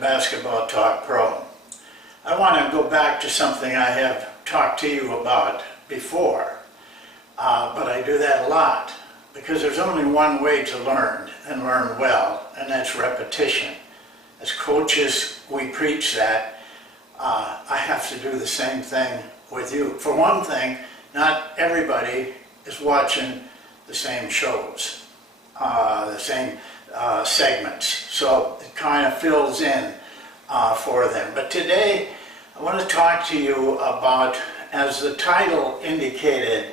Basketball Talk Pro. I want to go back to something I have talked to you about before, but I do that a lot because there's only one way to learn and learn well, and that's repetition. As coaches, we preach that. I have to do the same thing with you. For one thing, not everybody is watching the same shows, the same segments, so it kind of fills in for them. But today I want to talk to you about, as the title indicated,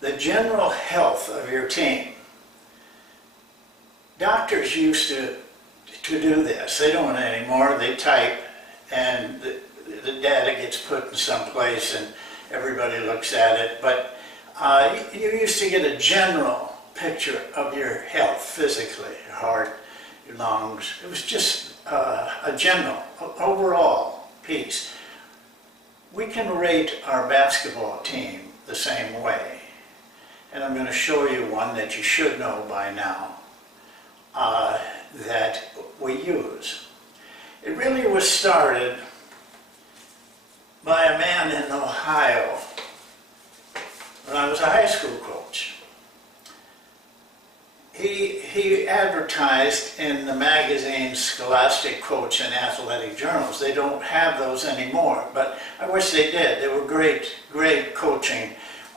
the general health of your team. Doctors used to do this. They don't anymore. They type and the data gets put in some place and everybody looks at it. But you used to get a general picture of your health physically, your heart, your lungs. It was just a general, overall piece. We can rate our basketball team the same way. And I'm going to show you one that you should know by now that we use. It really was started by a man in Ohio when I was a high school coach. He advertised in the magazines Scholastic Coach and Athletic Journals. They don't have those anymore, but I wish they did. They were great coaching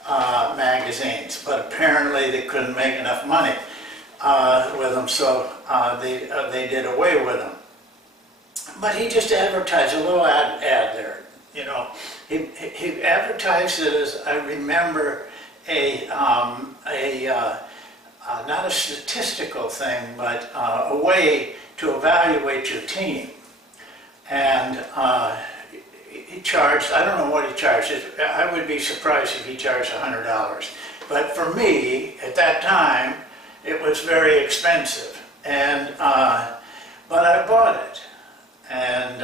magazines, but apparently they couldn't make enough money with them, so they did away with them. But he just advertised a little ad there, you know. He advertised it as, I remember, not a statistical thing, but a way to evaluate your team. And he charged, I don't know what he charged. I would be surprised if he charged $100. But for me, at that time, it was very expensive. And but I bought it. And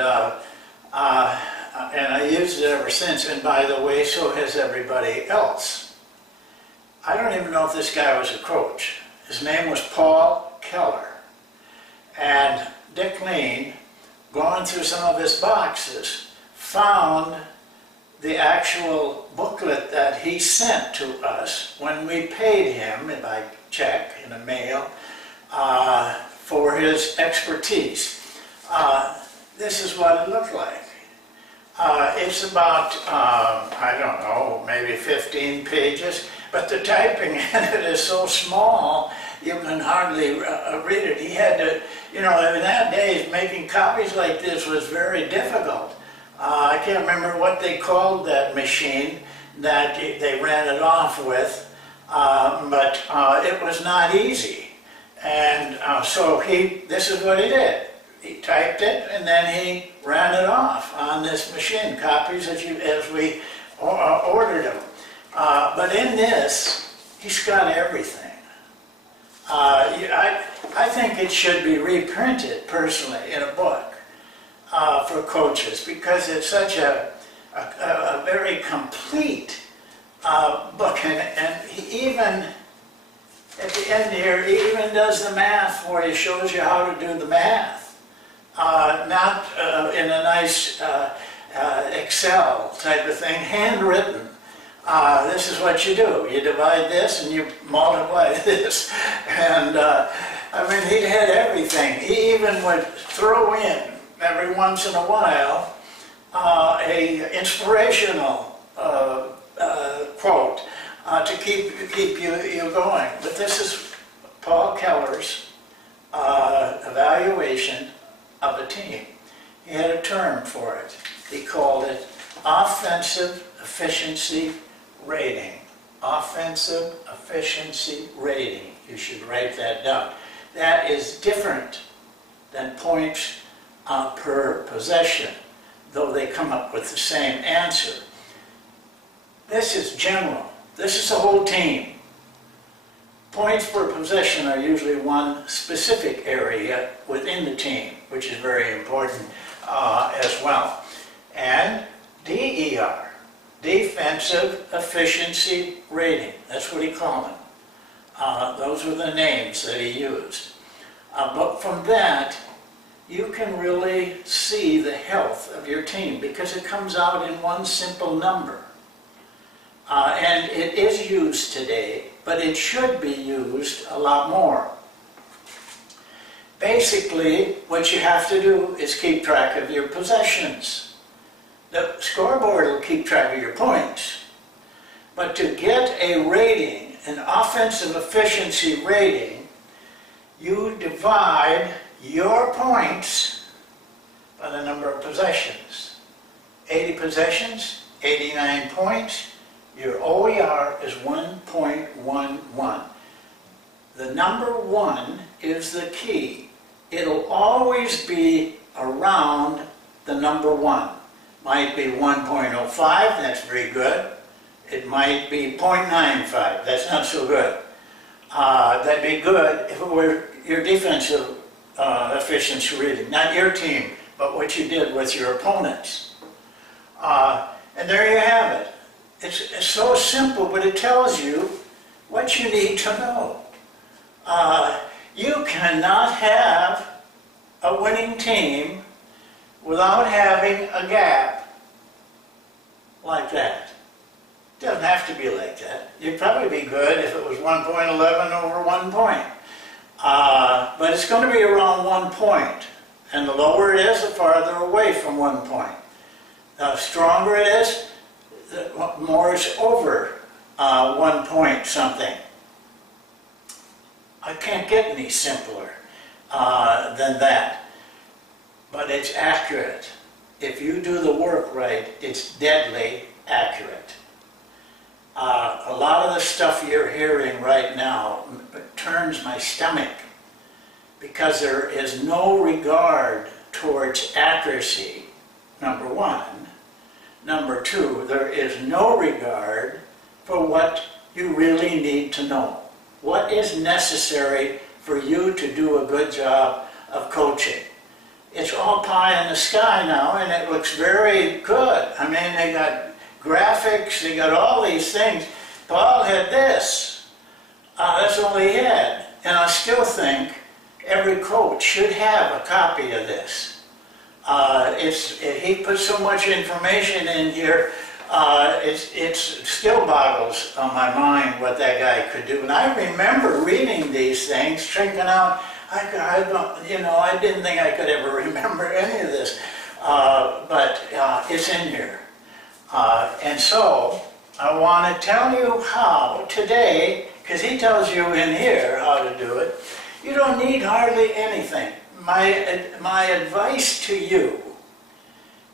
I used it ever since. And by the way, so has everybody else. I don't even know if this guy was a coach. His name was Paul Keller. And Dick Lean, going through some of his boxes, found the actual booklet that he sent to us when we paid him by check in the mail for his expertise. This is what it looked like. It's about, I don't know, maybe 15 pages, but the typing in it is so small you can hardly read it. He had to, you know, in that days making copies like this was very difficult. I can't remember what they called that machine that they ran it off with, but it was not easy. And so this is what he did. He typed it and then he ran it off on this machine, copies as we ordered them. But in this, he's got everything. I think it should be reprinted personally in a book for coaches because it's such a very complete book. And he even, at the end here, he even does the math for you, shows you how to do the math. Not in a nice Excel type of thing, handwritten. This is what you do. You divide this and you multiply this. And I mean, he had everything. He even would throw in, every once in a while, a inspirational quote to keep you going. But this is Paul Keller's evaluation of a team. He had a term for it. He called it offensive efficiency rating. Offensive efficiency rating. You should write that down. That is different than points per possession, though they come up with the same answer. This is general. This is the whole team. Points per possession are usually one specific area within the team, which is very important as well. And DER, Defensive Efficiency Rating, that's what he called it. Those were the names that he used. But from that, you can really see the health of your team because it comes out in one simple number. And it is used today, but it should be used a lot more. Basically, what you have to do is keep track of your possessions. The scoreboard will keep track of your points. But to get a rating, an offensive efficiency rating, you divide your points by the number of possessions. 80 possessions, 89 points. Your OER is 1.11. The number 1 is the key. It'll always be around the number 1. Might be 1.05, that's very good. It might be 0.95, that's not so good. That'd be good if it were your defensive efficiency rating, not your team, but what you did with your opponents. And there you have it. It's so simple, but it tells you what you need to know. You cannot have a winning team without having a gap like that. It doesn't have to be like that. You'd probably be good if it was 1.11 over 1 point. But it's going to be around 1 point. And the lower it is, the farther away from 1 point. The stronger it is, the more is over 1 point something. I can't get any simpler than that. But it's accurate. If you do the work right, it's deadly accurate. A lot of the stuff you're hearing right now turns my stomach because there is no regard towards accuracy, number 1. Number 2, there is no regard for what you really need to know. What is necessary for you to do a good job of coaching? It's all pie in the sky now, and it looks very good. I mean, they got graphics, they got all these things. Paul had this. That's all he had. And I still think every coach should have a copy of this. He put so much information in here, it still boggles on my mind what that guy could do. And I remember reading these things, thinking out, I didn't think I could ever remember any of this, but it's in here. And so I want to tell you how today, because he tells you in here how to do it. You don't need hardly anything. My advice to you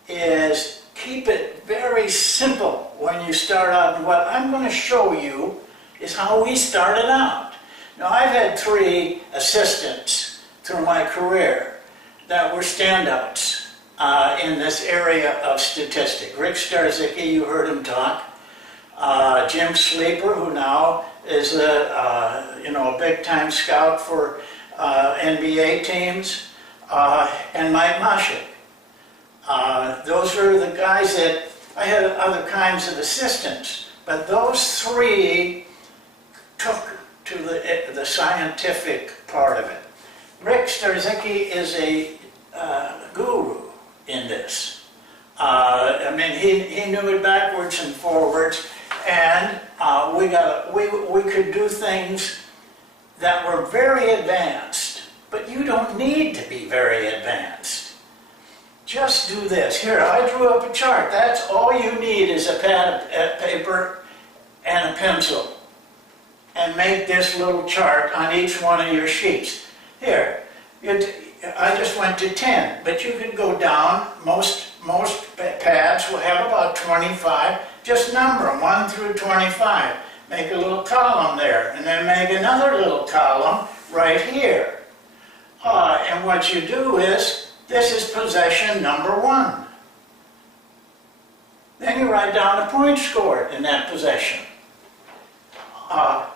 is keep it very simple when you start out. And what I'm going to show you is how we started out. Now, I've had 3 assistants through my career that were standouts in this area of statistics. Rick Starzicki, you heard him talk. Jim Sleeper, who now is a big-time scout for NBA teams, and Mike Moshik. Those are the guys that I had other kinds of assistants, but those 3 took to the scientific part of it. Rick Starzicki is a guru in this. I mean, he knew it backwards and forwards, and we could do things that were very advanced, but you don't need to be very advanced. Just do this. Here, I drew up a chart. That's all you need is a pad of paper and a pencil. And make this little chart on each one of your sheets. Here, I just went to 10, but you could go down. Most pads will have about 25. Just number them, 1 through 25. Make a little column there, and then make another little column right here. And what you do is, this is possession number 1. Then you write down the points scored in that possession.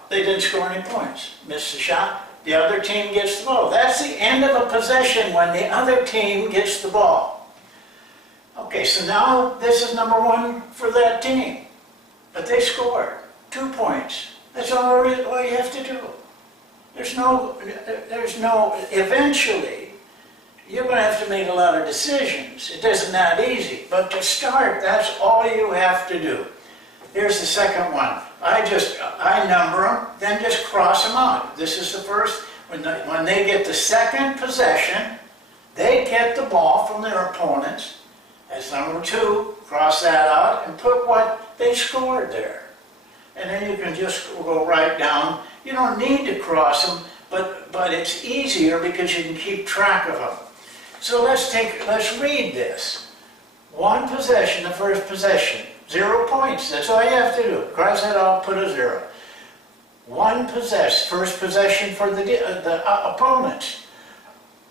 They didn't score any points. Missed the shot. The other team gets the ball. That's the end of a possession when the other team gets the ball. Okay, so now this is number 1 for that team. But they scored 2 points. That's all you have to do. There's no, eventually, you're going to have to make a lot of decisions. It isn't that easy. But to start, that's all you have to do. Here's the second one. I number them, then just cross them out. This is the first. When they get the second possession, they get the ball from their opponents. That's number 2. Cross that out and put what they scored there. And then you can just go right down. You don't need to cross them, but it's easier because you can keep track of them. So let's read this. One possession, the first possession. 0 points. That's all you have to do. Cross that out, put a 0. One first possession for the opponents.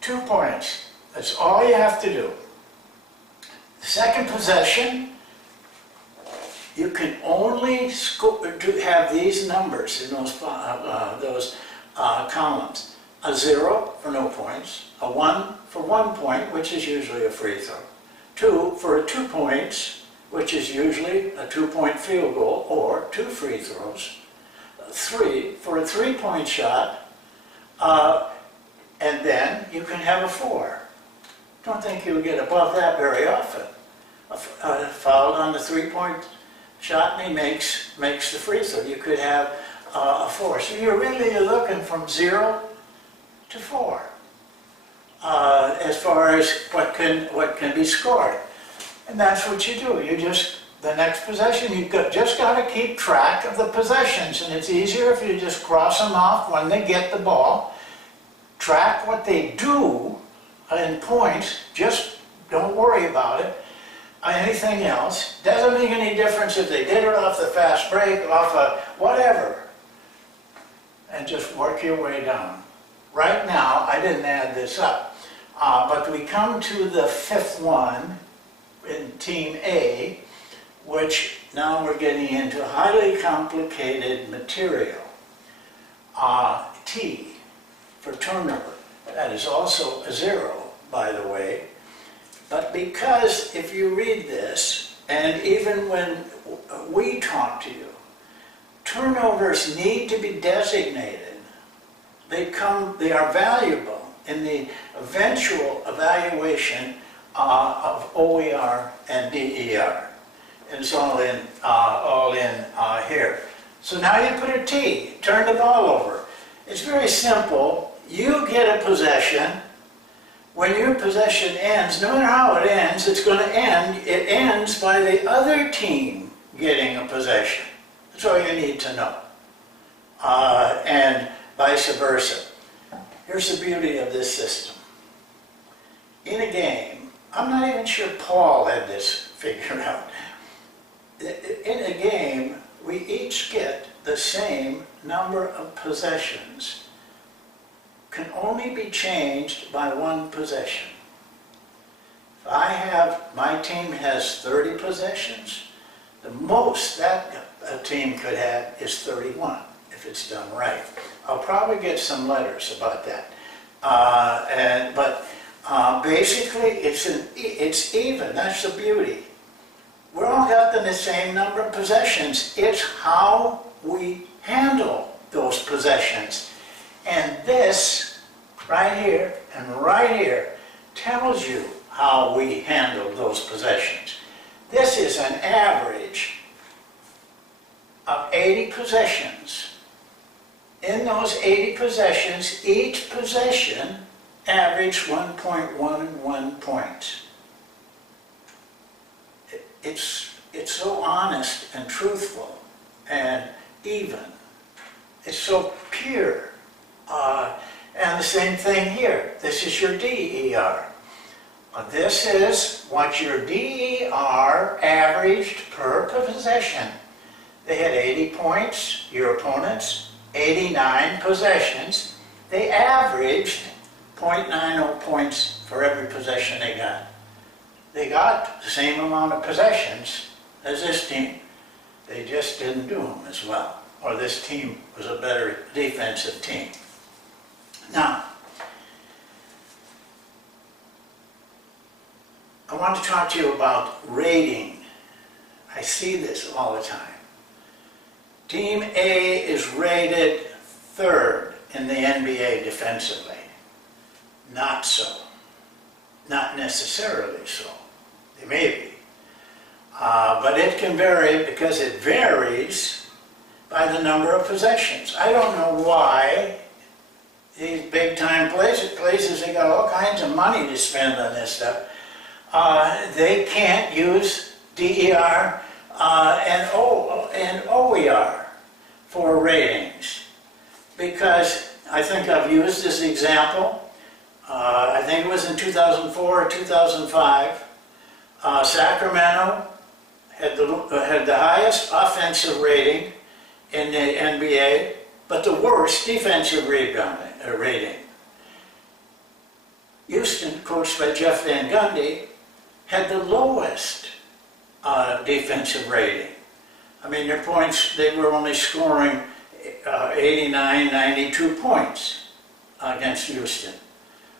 2 points. That's all you have to do. The second possession, you can only have these numbers in those columns. A 0 for no points, a 1 for 1 point, which is usually a free throw. 2 for 2 points, which is usually a 2-point field goal or 2 free throws. 3 for a 3-point shot, and then you can have a 4. Don't think you'll get above that very often. Fouled on the 3-point shot, and he makes the free throw. You could have a 4. So you're really looking from 0 to 4 as far as what can be scored. And that's what you do. The next possession, you've just got to keep track of the possessions, and it's easier if you just cross them off when they get the ball. Track what they do in points, just don't worry about it. Anything else, doesn't make any difference if they did it off the fast break, off a whatever, and just work your way down. Right now, I didn't add this up, but we come to the 5th one in Team A, which now we're getting into highly complicated material. T for turnover. That is also a 0, by the way. But because if you read this, and even when we talk to you, turnovers need to be designated. They are valuable in the eventual evaluation of OER and DER. And it's all in here. So now you put a T, turn the ball over. It's very simple. You get a possession. When your possession ends, no matter how it ends, it ends by the other team getting a possession. That's all you need to know. And vice versa. Here's the beauty of this system. In a game, I'm not even sure Paul had this figured out. In a game, we each get the same number of possessions. Can only be changed by 1 possession. If my team has 30 possessions, the most that a team could have is 31, if it's done right. I'll probably get some letters about that. But basically, it's even. That's the beauty. We're all got the same number of possessions. It's how we handle those possessions. And this, right here and right here, tells you how we handle those possessions. This is an average of 80 possessions. In those 80 possessions, each possession averaged 1.11 points. It's so honest and truthful and even. It's so pure. And the same thing here. This is your DER. This is what your DER averaged per possession. They had 80 points, your opponents, 89 possessions. They averaged 0.90 points for every possession they got. They got the same amount of possessions as this team. They just didn't do them as well. Or this team was a better defensive team. Now, I want to talk to you about rating. I see this all the time. Team A is rated 3rd in the NBA defensively. Not so. not necessarily so. They may be. But it can vary because it varies by the number of possessions. I don't know why these big-time places, they got all kinds of money to spend on this stuff. They can't use DER and OER for ratings, because I think I've used this example. I think it was in 2004 or 2005. Sacramento had the highest offensive rating in the NBA, but the worst defensive rating. Houston, coached by Jeff Van Gundy, had the lowest defensive rating. I mean, their points, they were only scoring 89, 92 points against Houston.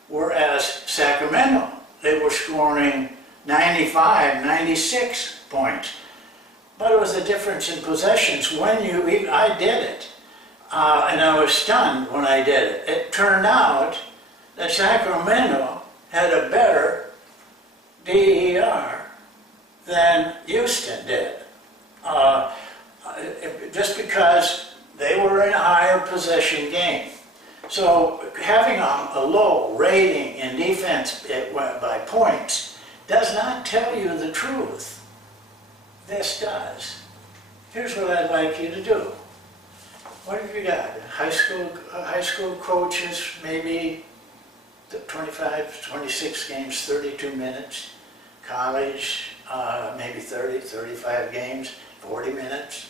Whereas Sacramento, they were scoring 95, 96 points. But it was a difference in possessions. I did it, and I was stunned when I did it. It turned out that Sacramento had a better DER than Houston did. Just because they were in a higher possession game. So having a low rating in defense by points does not tell you the truth. This does. Here's what I'd like you to do. What have you got? High school coaches, maybe 25, 26 games, 32 minutes. College, maybe 30, 35 games, 40 minutes.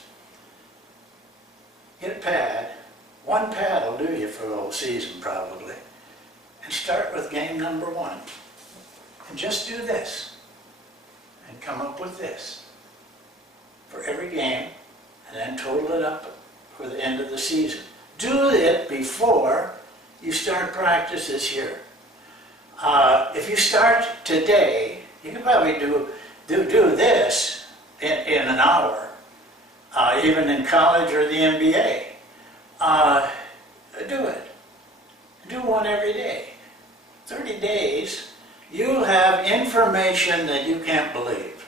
Get a pad. One pad will do you for the whole season, probably. And start with game number 1. And just do this. And come up with this for every game, and then total it up for the end of the season. Do it before you start practice this year. If you start today, you can probably do this in an hour, even in college or the NBA. Do it. Do one every day. 30 days, you'll have information that you can't believe.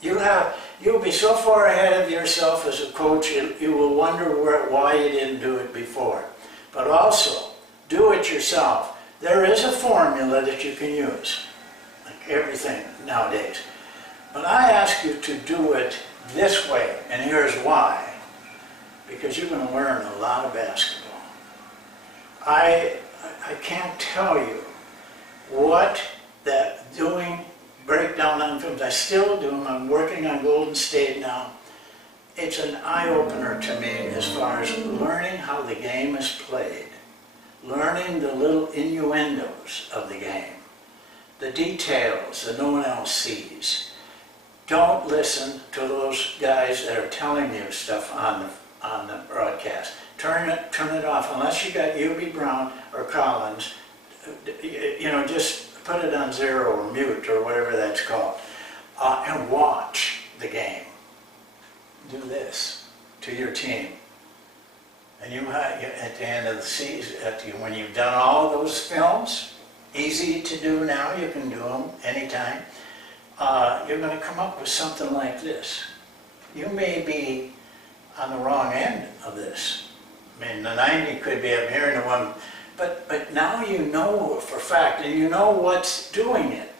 You'll be so far ahead of yourself as a coach, you will wonder why you didn't do it before. But also, do it yourself. There is a formula that you can use, like everything nowadays. But I ask you to do it this way, and here's why. Because you're going to learn a lot of basketball. I can't tell you what that doing breakdown on films, I still do them. I'm working on Golden State now. It's an eye-opener to me as far as learning how the game is played, learning the little innuendos of the game, the details that no one else sees. Don't listen to those guys that are telling you stuff on the broadcast. Turn it off. Unless you got Hubie Brown or Collins, just put it on 0 or mute or whatever that's called, and watch the game. Do this to your team. And at the end of the season, when you've done all those films, easy to do now, you can do them anytime, you're going to come up with something like this. You may be on the wrong end of this. I mean, the 90 could be up here and the one, but now you know for a fact, and you know what's doing it.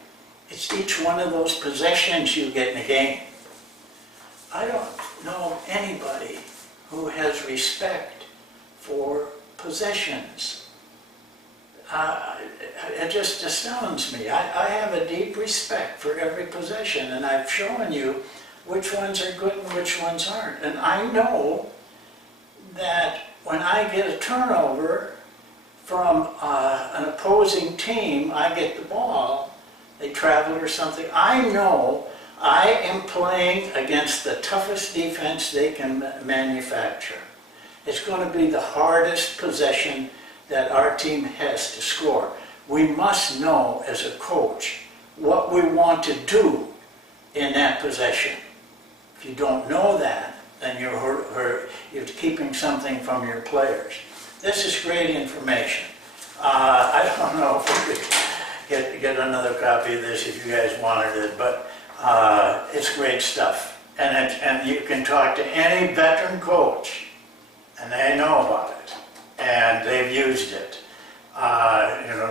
It's each one of those possessions you get in a game. I don't know anybody who has respect for possessions. It just astounds me. I have a deep respect for every possession, and I've shown you which ones are good and which ones aren't. And I know that when I get a turnover from an opposing team, I get the ball, they travel or something, I know I am playing against the toughest defense they can manufacture. It's going to be the hardest possession that our team has to score. We must know as a coach what we want to do in that possession. If you don't know that, then you're keeping something from your players. This is great information. I don't know if we could get another copy of this if you guys wanted it, but it's great stuff. And you can talk to any veteran coach, and they know about it, and they've used it.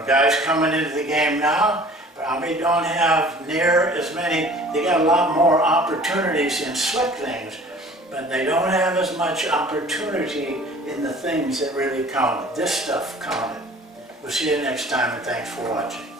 Guys coming into the game now probably don't have near as many, they got a lot more opportunities in slick things, but they don't have as much opportunity in the things that really counted. This stuff counted. We'll see you next time, and thanks for watching.